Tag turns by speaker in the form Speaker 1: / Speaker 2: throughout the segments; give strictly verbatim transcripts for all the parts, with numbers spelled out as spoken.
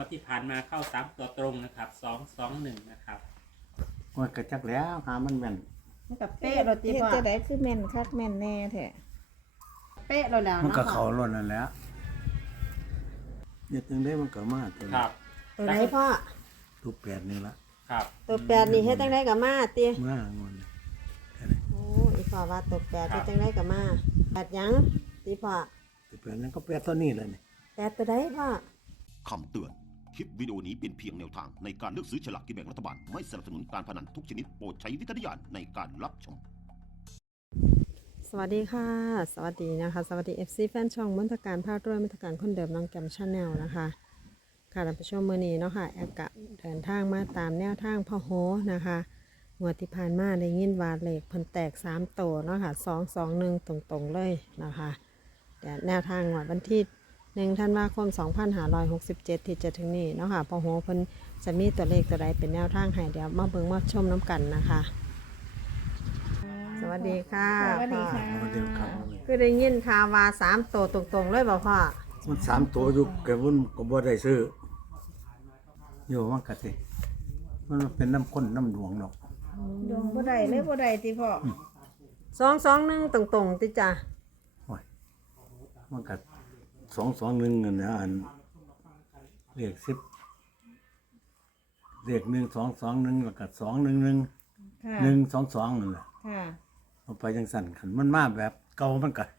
Speaker 1: ที่ผ่านมาเข้าสามตัวตรงนะครับสองสองหนึ่งนะครับ
Speaker 2: โอ้ยกระจักแล้วหามันแม่น
Speaker 3: มันกับเป๊ะเราตี
Speaker 4: เฮ็ด
Speaker 3: พ่อ
Speaker 4: จะได้คือแม่นคักแม่นแน่แท้
Speaker 3: เป๊ะเราแล้ว
Speaker 2: มัน
Speaker 3: เนาะ
Speaker 2: ก็
Speaker 3: พ่
Speaker 2: เขา
Speaker 3: อ
Speaker 2: ล้นนั่นแหล้วเนี่ยจังได้มันก็มาตัว
Speaker 1: ค
Speaker 2: นี้
Speaker 1: รับ
Speaker 3: ตัวไหนพ่อ
Speaker 2: ตัวแปดนี่ละ
Speaker 1: ครับ
Speaker 3: ตัวแปดนี่เฮ็ดจังไดกับมาติ
Speaker 2: มางอนแค่นี้
Speaker 3: โอ้อีพ่อว่าตัวแปดเฮ็ดจังไดกับมาแปดหยังตีพ่อ
Speaker 2: ตัวแปดนั่นก็แปดตัวนี้แหละนี่
Speaker 3: แปดตัวใดพ่อ
Speaker 5: คำเตือน คลิปวิดีโอนี้เป็นเพียงแนวทางในการเลือกซื้อฉลากกินแบ่งรัฐบาล ไม่สนับสนุนการพนันทุกชนิดโปรดใช้วิจารณญาณในการรับชม
Speaker 3: สวัสดีค่ะ สวัสดีนะคะ สวัสดี เอฟ ซี แฟนช่องมนตการภาคด้วยมนตการคนเดิมน้องแกมชาแนลนะคะค่ะท่านผู้ชมมื้อนี้เนาะค่ะแอลกะเดินทางมาตามแนวทางพ่อโหนะคะงวดที่ผ่านมาได้ยินว่าเลขเพิ่นแตกสามตัวเนาะค่ะสองสองหนึ่งตรงๆเลยนะคะแต่แนวทางงวดวันที่หนึ่งธันวาคมสองพันห้าร้อยหกสิบเจ็ดที่จะถึงนี้เนาะค่ะพ่อโหเพิ่นจะมีตัวเลขตัวใดเป็นแนวทางให้เดี๋ยวมาเบิ่งมาชมน้ำกันนะคะ สวัสดีค่ะ
Speaker 4: สวัสดีค่ะ
Speaker 2: เอาเดียวเขา
Speaker 3: คือได้ยินข่าวว่าสามตัวตรงๆเลยบ่พ่อ
Speaker 2: มันสามตัวอยู่แกวุ่นก็บ่ได้ซื้ออยู่มันก็สิมันเป็นน้ำข้นน้ำดวงดอก
Speaker 4: ดวงบ่ได้เลยบ่ได้ติพ่อ
Speaker 3: สองสองหนึ่งตรงๆติจ้ะ
Speaker 2: โอ้ยมันก็สองสองหนึ่งเงินนะอันเลขสิบเลขหนึ่งสองสองหนึ่งแล้วก็สองหนึ่งหนึ่ง
Speaker 4: ค่ะ
Speaker 2: หนึ่งสองสองนั่นแหละ
Speaker 4: ค่ะ
Speaker 2: เอาไปจังสั่นขันมันมาแบบเก่ามันก็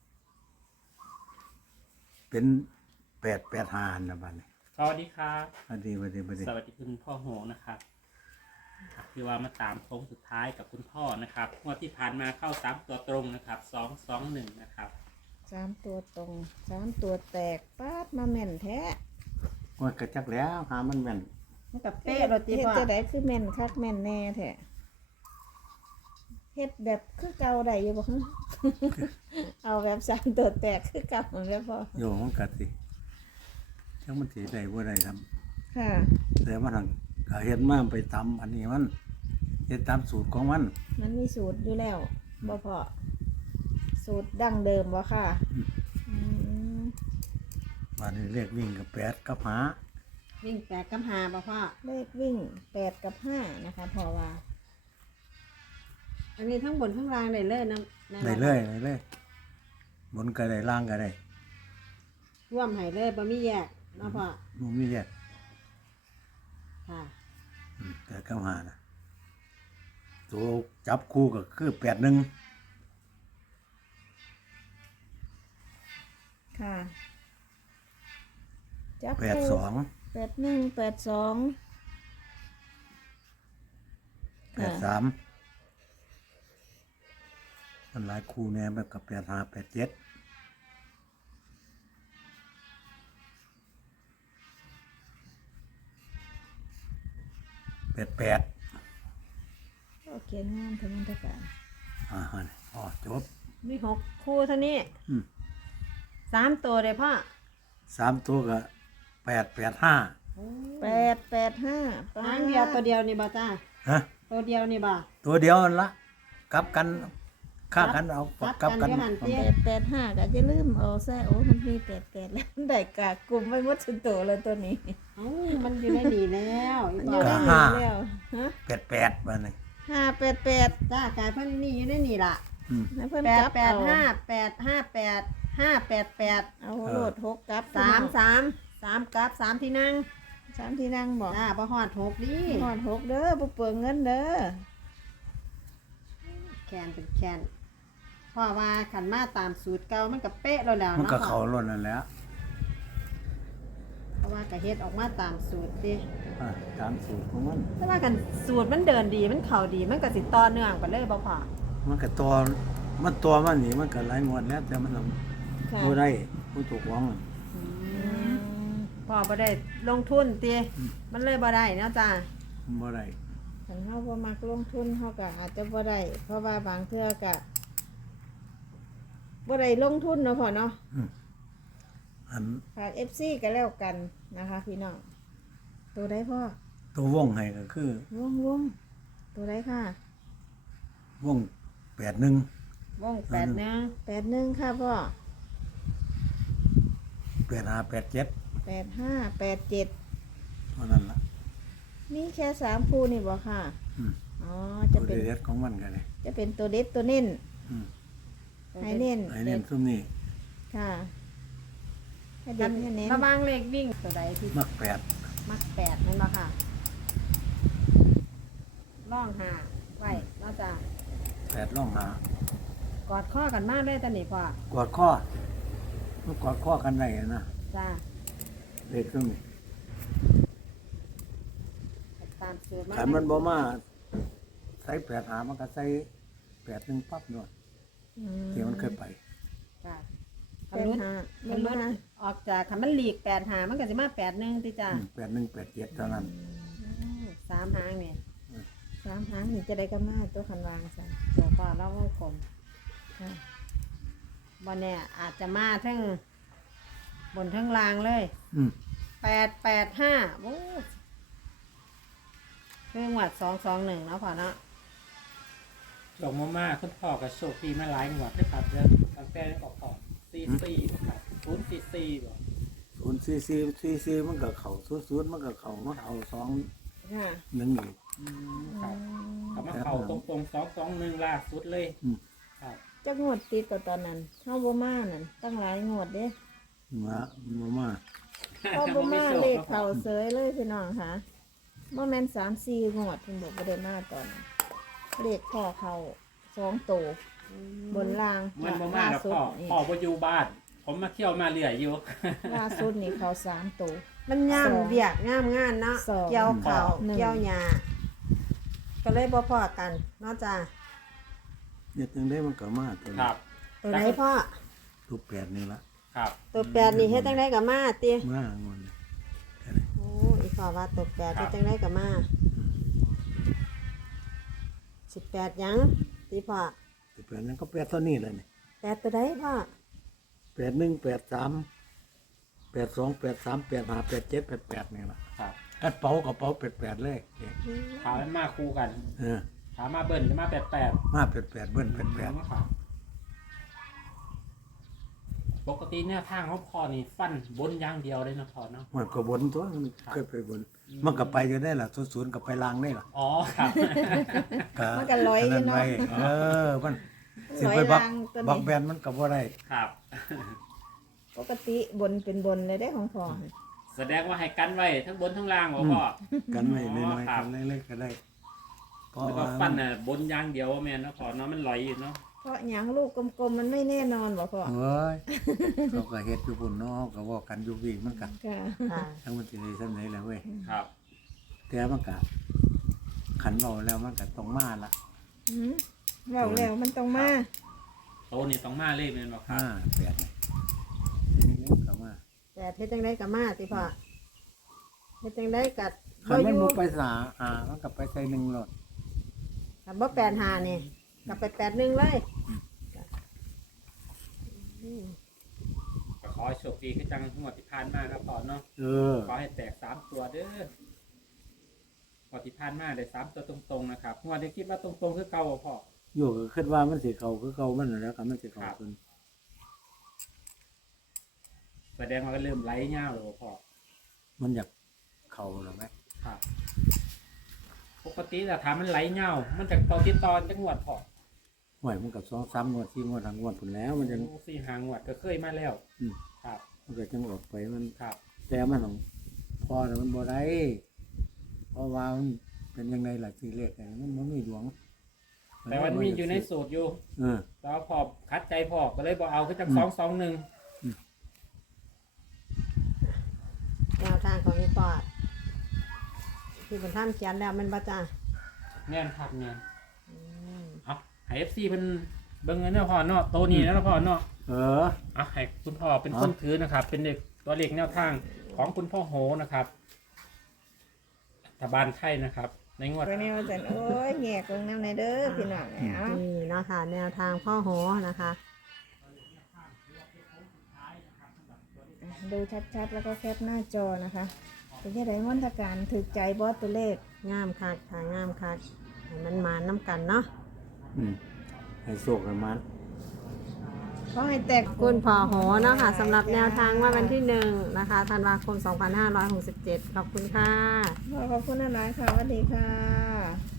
Speaker 2: เป็นแปดแปดหานนะบ้านนี้
Speaker 1: สวัสดีครับ
Speaker 2: สวัสดีสวัสดีสวัสดี
Speaker 1: สวัสดีคุณพ่อโหนะครับที่ว่ามาตามโค้งสุดท้ายกับคุณพ่อนะครับงวดที่ผ่านมาเข้าสามตัวตรงนะครับสองสองหนึ่งนะครับ
Speaker 4: สามตัวตรงสามตัวแตกปาดมาแม่นแท้
Speaker 2: โอ้ยกระจักแล้วหามันแม่น
Speaker 3: มันกับเป๊ะเราตี
Speaker 4: เฮ็ด
Speaker 3: พ่อ
Speaker 4: จะได้คือแม่นคักแม่นแน่แท้เฮ็ดแบบคือเก่าได้อยู่บ่ คะเอาแบบสามตัวแตกคือเก่าแล้วพ่อ
Speaker 2: โยมมันกัดสิจังมันสีได้บ่ได้ท
Speaker 4: ค่ะ
Speaker 2: ำแต่มันทางก็เฮ็ดมาไปตำอันนี้มันเฮ็ดตามสูตรของมัน
Speaker 4: มันมีสูตรอยู่แล้วบ่พ่อสูตรดั้งเดิมบ่ค่ะอืม
Speaker 2: บ้านนี้เรียกวิ่งกับแปดกับหา
Speaker 3: วิ่งแปดกับหาบ่พ่อ
Speaker 4: เลขวิ่งแปดกับห้านะคะพ่อว่า
Speaker 3: อันนี้ทั้งบนทั้งล่างได้เลยนะ
Speaker 2: ได้เลยได้เลยบนก็ได้ล่างก็ได้
Speaker 3: ร่วมให้เลยบ่มีแยกเนาะพ่อ
Speaker 2: มันมีแยก
Speaker 3: ค่ะ
Speaker 2: อืมแปดกับหานะตัวจับคู่ก็คือแปดหนึ่ง
Speaker 4: ค่ะจับ
Speaker 2: แปด
Speaker 4: คู่
Speaker 2: สอง
Speaker 4: แปดหนึ่งแปดสอง
Speaker 2: แปดสามมันหลายคู่แน่แบบกับแปดห้าแปดเจ็ดแปดแปด
Speaker 4: โอเคงามถึงมันตะการ
Speaker 2: อ่าฮะนี่อ๋อจบ
Speaker 3: มีหกคู่เท่านี้
Speaker 2: อืม
Speaker 3: สามตัวเลยพ่อ
Speaker 2: สามตัวก็แปดแปดห้า
Speaker 4: แปดแปดห้า
Speaker 3: หางเดียวตัวเดียวนี่บ่จ้า
Speaker 2: ฮะ
Speaker 3: ตัวเดียวนี่บ่
Speaker 2: ตัวเดียวนั่นละกลับกันค่ากันเอา
Speaker 3: กลับ
Speaker 2: กลับกัน
Speaker 3: กันอยู่หั่นติ
Speaker 4: แปดแปดห้าก็จะลืมเอาแซ่โอ้มันมีแปดแปดแล้วมันได้กากกลุ่มไว้หมดสุดโตเลยตัวนี้
Speaker 3: เอ้ามันอยู่ได้ดีแล้วอี
Speaker 4: มัน
Speaker 3: พ่
Speaker 4: อยู่
Speaker 3: อ
Speaker 4: ได้หนึ่งแล้วฮะ
Speaker 2: แปดแปดมาเลย
Speaker 4: ห้าแปดแปด
Speaker 3: จ้ากายเพิ่นนี่อยู่ได้นี่ล่ะ
Speaker 2: อืม
Speaker 4: นะเพิ่น
Speaker 3: แป
Speaker 4: ก
Speaker 3: ด
Speaker 4: ลับ
Speaker 3: แปด
Speaker 4: เอา
Speaker 3: ห้าแปดห้าแปดห้าแปดแปด
Speaker 4: เอาโหลดหกกลับ
Speaker 3: สามสามสามกับสามที่นั่ง
Speaker 4: สามที่นั่งบอก
Speaker 3: จ้าบ่ฮอดหกดิ
Speaker 4: หอดหกเด้อบ่เปลืองเงินเด้อ
Speaker 3: แคนเป็นแคนเพราะว่าขันมาตามสูตรเก่ามันก็เป๊ะแล้วแล้ว
Speaker 2: มัน
Speaker 3: เนาะ
Speaker 2: ก็เขาล้นนั่นแหล้ว
Speaker 3: เพราะว่าก็เฮ็ดออกมาตามสูตรดิ
Speaker 2: ตามสูตรของมัน
Speaker 3: แต่ว่ากันสูตรมันเดินดีมันเข้าดีมันก็สิต่อเนื่องไปเลยบ่พอ
Speaker 2: มันก็ตัวมันตัวมันนี่มันก็หลายงวดแล้วแต่มัน
Speaker 4: ค่ะ
Speaker 2: ผู้ได้ผู้ถูกหวัง
Speaker 4: อืม
Speaker 3: พอบ่ได้ลงทุนติมันเลยบ่ได้เนาะจ้า
Speaker 2: บ่ได้
Speaker 4: ถ้าเฮาบ่มักลงทุนเฮาก็อาจจะบ่ได้ เพราะว่าบางเทื่อก็บ่ได้ลงทุนเนาะพ่อเนาะ
Speaker 2: อืมอัน
Speaker 4: ฝาก เอฟ ซี ก็แล้วกันนะคะพี่น้อง ตัวใดพ่อ
Speaker 2: ตัววงให้ก็คือ
Speaker 4: วงวงตัวใดค่ะ
Speaker 2: วงแปดหนึ่ง
Speaker 3: วงแปดหนึ่ง
Speaker 4: แปดหนึ่งค่ะพ่อ
Speaker 2: แปดห้าแปดเจ็ด
Speaker 4: แปดห้าแปดเจ็ด
Speaker 2: เท่านั้นล่ะ
Speaker 4: มีแค่สามคู่นี่บ่ค่ะ
Speaker 2: อืม
Speaker 4: อ๋อ
Speaker 2: ตั
Speaker 4: จะ
Speaker 2: ว
Speaker 4: เป็น
Speaker 2: เด็ดของมันกันเลย
Speaker 4: จะเป็นตัวเด็ดตัวเน้น
Speaker 2: อืม
Speaker 4: ให้เน้น
Speaker 2: ไอ้เนี่ยซุ่มนี่
Speaker 4: ค่ะให้เด็ดให้เน้น
Speaker 3: ระหว่างเลขวิ่งตัวใดที่
Speaker 2: มักแปด
Speaker 3: มักแปดนั่นบ่ค่ะล่องหาไว้เนอกจาก
Speaker 2: แปดร่องหาก
Speaker 3: อดข้อกันมากเลยตอนนี้พ่อก
Speaker 2: อดข้อมันกอดข้อกันได้นะ
Speaker 3: จ้า
Speaker 2: เด็กซุ่มนี่
Speaker 3: ตามสูตรมา
Speaker 2: ขันมันบ่มาใส่แปดหามันก็ใส่แปดหนึ่งปั๊บด้วย
Speaker 4: อืม
Speaker 2: ที่มันเคยไป
Speaker 3: จ้า
Speaker 4: แป
Speaker 3: คัน
Speaker 4: ด
Speaker 3: ลุ้น
Speaker 4: ห้า
Speaker 3: คันลุ้นออกจากคันมันหลีกแปดหามันก็สิมาแปดหนึ่งติจ้า
Speaker 2: แปดหนึ่งแปดเจ็ดเท่านั้น
Speaker 3: สามหางเนี่ย
Speaker 4: สามหางถึงจะได้ก็มาตัวคันวางซะ
Speaker 3: ตัวพ่อเราวงกลม
Speaker 4: ค่ะ
Speaker 3: บนเนี่ยอาจจะมาทั้งบนทั้งล่างเลย
Speaker 2: อืม
Speaker 3: แปดแปดห้าโอ้เครื่องวัดสองสองหนึ่งเนาะพ่อเนาะ
Speaker 1: หลงมาม่าคุณพ่อกับโชคดีมาหลายงวดนะครับเรื่องตั้งแต่ออกก่อนซีซีครับศูนย์ซีซีบ่
Speaker 2: ศูนย์สี่สี่สี่สี่มันก็เข่าศูนย์ศูนย์มันก็เข่ามันเอาสอง
Speaker 4: ค่ะ
Speaker 2: หนึ่งอีก
Speaker 1: อืมครับกลับมาเข่าตรงๆสองสองหนึ่งล่าสุดเลย
Speaker 2: อืม
Speaker 1: ครับ
Speaker 4: จักงวดติดต่อตอนนั้นเฮาบ่มานั่นตั้งหลายงวดเด้
Speaker 2: มามามา
Speaker 4: เฮาบ่มาเลขเข้าเสยเลยพี่น้องค่ะบ่แม่นสามสี่งวดเพิ่นบอกบ่ได้มาตอนนั้นเลขพ่อเข้าสองโตวบนล่าง
Speaker 1: มันบ่มาแล้ว
Speaker 4: สุด
Speaker 1: พ่อ
Speaker 4: นี่
Speaker 1: พ่อบ่อยู่บ้าน ผมมาเที่ยวมาเรื่อยอยู่
Speaker 4: ล่าสุดนี่เข้าสามโตว
Speaker 3: มันย่ามเบียกย่ามงานเนาะ
Speaker 4: สอง
Speaker 3: เกี่ยวเขา
Speaker 4: หนึ่ง
Speaker 3: เกี่ยวหญ้าก็เลยบ่พอกันเนาะจ้า
Speaker 2: เนี่ยจังได้มันก็มาตัว
Speaker 1: ค
Speaker 2: นี้
Speaker 1: รับ
Speaker 3: ตัวไหนพ่อ
Speaker 2: รูปแปดนี่ละ
Speaker 1: ครับ
Speaker 3: ตัวแปดนี่เฮ็ดจังไดกับมาติ
Speaker 2: มางอนแค่นี้
Speaker 3: โอ้อีพ่อว่าตัวแปดเฮ็ดจังไดกับมาสิบแปดหยังติพ่อ
Speaker 2: แต่แปดนั้นก็แปดเท่านี้เลยนี่
Speaker 3: แปดตัวใดพ่อ
Speaker 2: แปดหนึ่งแปดสามแปดสองแปดสามแปดห้าแปดเจ็ดแปดแปดนี่ละ
Speaker 1: ครับ
Speaker 2: แอดเป๋ากับเป๋าแปดแปดเลยนี่
Speaker 1: ถามมันมาคู่กัน
Speaker 2: เออ
Speaker 1: ถามมาเบิ้ลจะมาแปดแปด
Speaker 2: มาแปดแปดเบิ้ลแปดแปด
Speaker 1: ครับปกติเนี่ยทางเขาพอนี่ฟันบนอย่างเดียวเลยนะพอเนาะ
Speaker 2: มันก็บนตัวมันเคยไปบน มันก็ไปอยู่ได้ล่ะศูนย์ศูนย์ก็ไปลางได้ล่ะ
Speaker 1: อ๋อครับ
Speaker 4: มันก็ลอยอยู่เนาะ
Speaker 2: ไว้เออมันสิ
Speaker 4: ลอย
Speaker 2: ไปบัก
Speaker 4: ลางตัว
Speaker 2: บัก
Speaker 4: นี้
Speaker 2: แบนมันก็บ่ได้
Speaker 1: ครับ
Speaker 4: ปกติบนเป็นบนเลยได้ของพ่อ
Speaker 1: แสดงว่าให้กันไว้ทั้งบนทั้งล่างบ่พ่อ
Speaker 2: กันไว้
Speaker 1: อ๋อ
Speaker 2: น้อย
Speaker 1: ครั
Speaker 2: ๆกับ นเล็กๆก็ได้เพราะ
Speaker 1: แล้วก็
Speaker 2: ว่า
Speaker 1: ฟันน่ะบนอย่างเดียวว่าแม่นเนาะพอเนาะมันลอยอยู่เนาะ
Speaker 4: เพราะหยังลูกกลมๆมันไม่แน่นอนบ่พ่อ
Speaker 2: เอ้ยเขาก็เฮ็ดอยู่พุ่นเนาะก็เว้ากันอยู่วิ่งมันก็
Speaker 4: ค่ะ
Speaker 3: ค่ะ
Speaker 2: ทั้งมันสิได้ซำไหนล่ะเว้ย
Speaker 1: ครับ
Speaker 2: แต่มันก็ขันเว้าแล้วมันก็ต้องมาละ
Speaker 4: อืมเว้าแล้วมันต้องมา
Speaker 1: โตนี่ต้องมาเลยแม่นบ่ครั
Speaker 2: ห้า
Speaker 1: บ
Speaker 2: แปดนี่นี่ก็มา
Speaker 3: แปดเฮ็ดจังไดกับมาติพ่อเฮ็ดจังไดกับ
Speaker 2: ขัน
Speaker 3: บ่
Speaker 2: มัน
Speaker 3: อยู่
Speaker 2: บ่ไปสาอ่ามันก็ไปใส่หนึ่งโลด
Speaker 3: กับบ่แปดหานี่กับไปแปดหนึ่งเลยอืม
Speaker 1: ก็ขอให้โชคดีคือจังงวดที่ผ่านมาครับพ่อเนาะ
Speaker 2: เออ
Speaker 1: ขอให้แตกสามตัวเด้อพอที่ผ่านมาได้สามตัวตรงๆนะครับงวดที่คิดว่าตรงๆคือเก่าบ่พ่อ
Speaker 2: อยู่ก็คิดว่ามันสิเข้าคือเก่ามันนั่นแหล้วก็มันสิเข้า
Speaker 1: ครับ
Speaker 2: ขึ้น
Speaker 1: แสดงว่าก็เริ่มไหลเงาวแล้วบ่พ่อ
Speaker 2: มันอยากเข้าแล้วไหม
Speaker 1: ครับ ปกติแต่ถามมันไหลเงาวมันจากตอนที่ตอนจังหวัดพ่อ
Speaker 2: ห่วยมันก็สองสามงวดสี่งวดทางงวดพุ่นแล้ว มันจัง
Speaker 1: โอ้สี่หางวดก็เคยมาแล้ว
Speaker 2: อืม
Speaker 1: ครับ
Speaker 2: มันก็จังออกไปมัน
Speaker 1: ครับ
Speaker 2: แต่มันของพอแต่มันบ่ได้เพราะว่ามันเป็นยังไงล่ะสิเลขอะไรมันบ่มีดวง
Speaker 1: แต่ว่ามันมีอยู่ในสูตรอยู่
Speaker 2: เออ
Speaker 1: แต่ว่าพอคัดใจพ่อก็เลยบอกเอาคือจังสองสองหนึ่ง
Speaker 3: แนวทางของอีปอดที่เป็นท่ามเขียนแล้วแมันบ่จ้า
Speaker 1: แน่นครับแน่น
Speaker 3: อืม
Speaker 1: เอาให้เอฟซีเป็นเบิ่งเงินเนาะพ่อเนาะโตนี้แล้วพ่อเนาะ
Speaker 2: เออ
Speaker 1: เอาให้คุณพ่อเป็นคนถือนะครับ เป็นเด็กตัวเลขแนวทางของคุณพ่อโหนะครับรัฐบาลไทยนะครับ ในงวด
Speaker 4: ไปแนวจันโอ้ยแงกลงน้ำในเด้อพี่น้องเอา
Speaker 3: นี่เนาะค่ะแนวทางพ่อโหนะคะ
Speaker 4: ดูชัดๆแล้วก็แคปหน้าจอนะคะเป็นยังไงมนตการถึกใจบอสตัวเลข
Speaker 3: งามคักค่ะงามคักให้มันมาน้ำกันเนาะ
Speaker 2: อืมให้โชคให้มัน
Speaker 3: ต
Speaker 4: ขอให้แตก
Speaker 3: คุณพ่อโหเนาะค่ะสำหรับแนวทางว่าวันที่หนึ่งนะคะธันวาคม สองพันห้าร้อยหกสิบเจ็ด ขอบคุณค่ะ
Speaker 4: ขอบคุณนะนายค่ะสวัสดีค่ะ